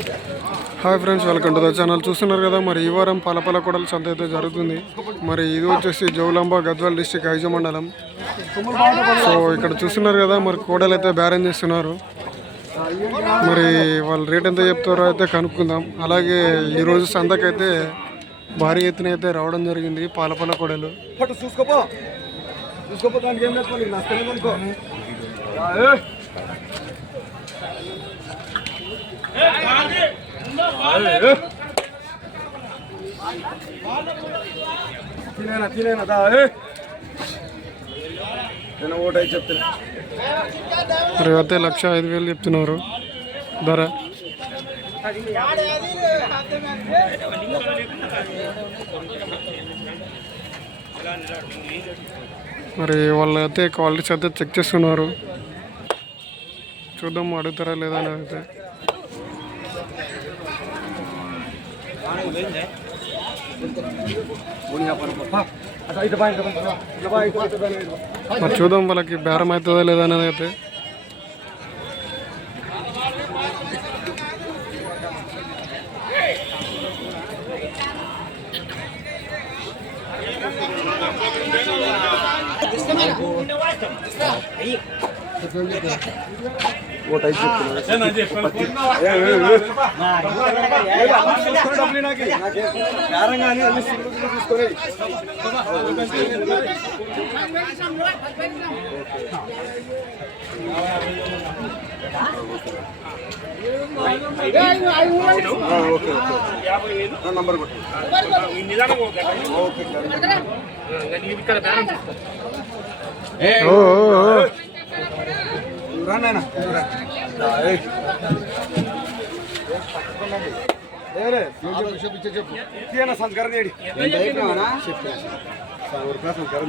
Hi friends, welcome to the channel. చూస్తున్నారు కదా, మరి ఈ వారం పలపల కొడల సంత అయితే జరుగుతుంది. మరి ఇది వచ్చేసి జోగులాంబ గద్వాల్ డిస్టిక్ ఐజ మండలం. సో ఇక్కడ చూస్తున్నారు కదా, మరి కోడలు అయితే బేరం చేస్తున్నారు. మరి వాళ్ళ రేట్ ఎంత చెప్తారో అయితే కనుక్కుందాం. అలాగే ఈరోజు సంతకైతే భారీ ఎత్తున అయితే రావడం జరిగింది పాలపల కొడలు. మరి అయితే 1,05,000 చెప్తున్నారు ధర. మరి వాళ్ళు అయితే క్వాలిటీస్ అయితే చెక్ చేస్తున్నారు. చూద్దాం అడుగుతారా లేదా అని అయితే. మరి చూద్దాం వాళ్ళకి బేరం అవుతుందా లేదా అనేది అయితే. నంబర్ సంస్కారం చేయండి, సంస్కారం చేయండి. 1,05 చెప్పినా 1,05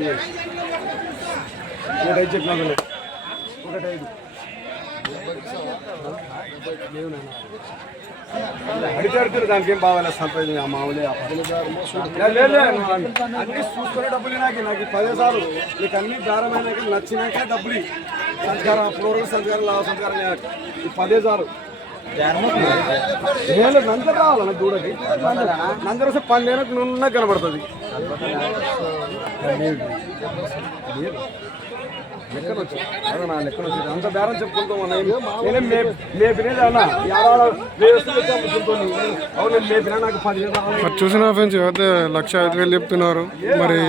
అడితే అడుగుతారు. దానికి ఏం బాగాలేదు, సంపాదించి మామూలే అన్ని చూసుకునే డబ్బులు. నాకు 10 సార్లు నీకు అన్ని దారమైన నచ్చినాక డబ్బులు సంస్కారం, అప్పుడు సంస్కారం, లాభ సంస్కారం ఈ 10 సార్లు నేను నంద రావాలన్న దూడకి. నందర వస్తే 12 నున్న కనబడుతుంది. లెక్కన వచ్చి నా లెక్కన వచ్చి అంత బేరం చెప్పుకుంటాం. నేనే మేపినేది అన్న అవును మేపినా నాకు 10,000. చూసిన ఫ్రెండ్స్ అయితే 1,05,000 చెప్తున్నారు. మరి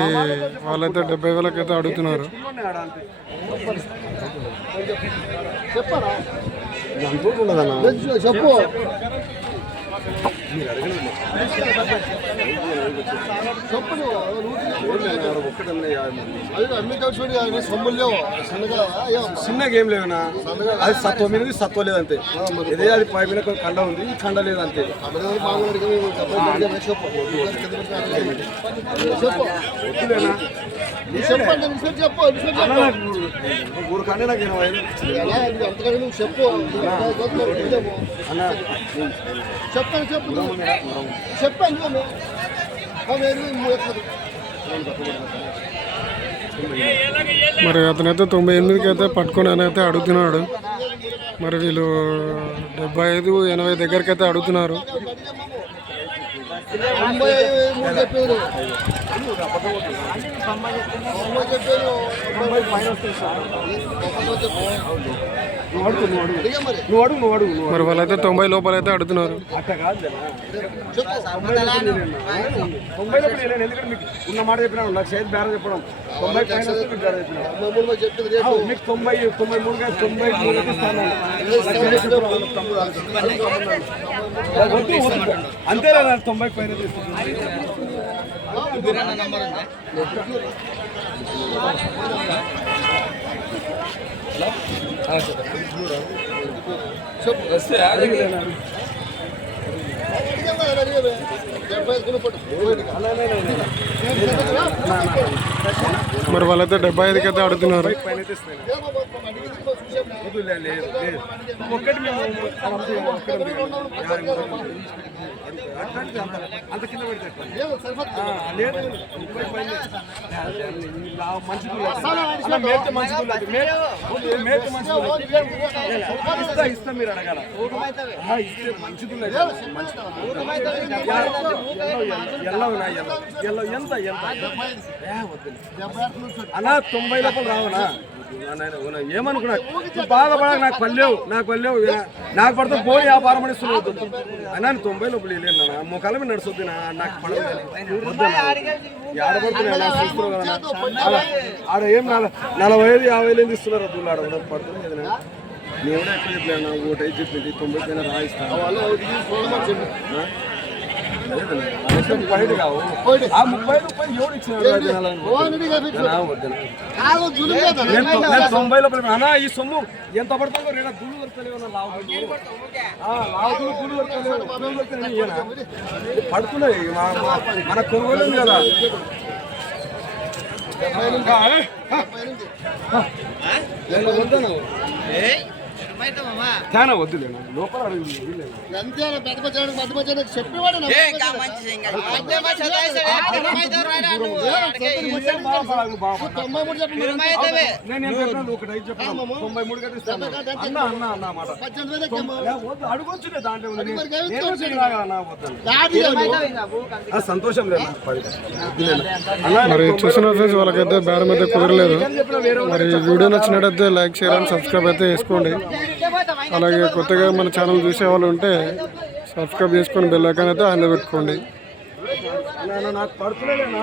వాళ్ళైతే 70,000 అయితే అడుగుతున్నారు. చెప్పరా చెప్పు. చిన్నగా ఏం లేవనా, అది సత్వం మీద సత్వం లేదంతే. ఇదే అది పై మీద కండ ఉంది, కండ లేదంతే. ఊరు కంటే నాకు చెప్పు చెప్పాను చెప్పాను. మరి అతనైతే 98కి అయితే పట్టుకొని అని అయితే అడుగుతున్నాడు. మరి వీళ్ళు 75-80 దగ్గరికి అయితే అడుగుతున్నారు. మరి వాళ్ళైతే 90 లోపల అయితే అడుగుతున్నారు. ఉన్న మాట చెప్పినాను, 1,05,000 బేరం చెప్పడం. 90 పైన వస్తే మీకు బేరం చెప్పిన మీకు 90, 93, అంతేనా 90 పైన చెప్పు. మరి వాళ్ళైతే 75కి అయితే అడుగుతున్నారు. ఒక్కటి మేము అంత కింద పెడితే లేదు ఇస్తా మీరు అడగాల ఇస్తే మంచిది ఎంత అన్నా 90 లోపల రావనా ఏమనుకున్నా బాగా బాగా నాకు పల్లెవు నాకు పడితే పోయి వ్యాపారం అనిస్తున్నావు అన్నా 90 లోపల వెళ్ళాను మొక్కల మీద నడుస్తుంది నాకు పడదు ఆడపడుతున్నా చూస్తున్నావు కదా ఆడ ఏం 45,000 ఇస్తున్నారు అద్దులు ఆడ పడుతుంది కదా నేను కూడా ఎక్కడ చెప్పలేను ఒకటి అయితే చెప్పింది 90 పైన రాయిస్తాను ఆ 30 రూపాయలు ఎవడు ఇచ్చినాడు 90 లోపల అన్నా ఈ సొమ్ము ఎంత పడుతుందో రేడా గుళ్ళు దొరకలేవు గుళ్ళు దొరకలేవు పడుతున్నాయి మన కొనుగోలు కదా చాలా వద్దులేనా లోపల సంతోషం లేదు మరి చూసిన ఫ్రెండ్స్ వాళ్ళకైతే బేరం అయితే కుదరలేదు. మరి వీడియో నచ్చినట్టయితే లైక్ షేర్ అండ్ సబ్స్క్రైబ్ అయితే చేసుకోండి. అలాగే కొత్తగా మన ఛానల్ చూసే వాళ్ళు ఉంటే సబ్స్క్రైబ్ చేసుకొని బెల్ ఐకాన్ అయితే ఆన్లో పెట్టుకోండి. నాకు పడుతులే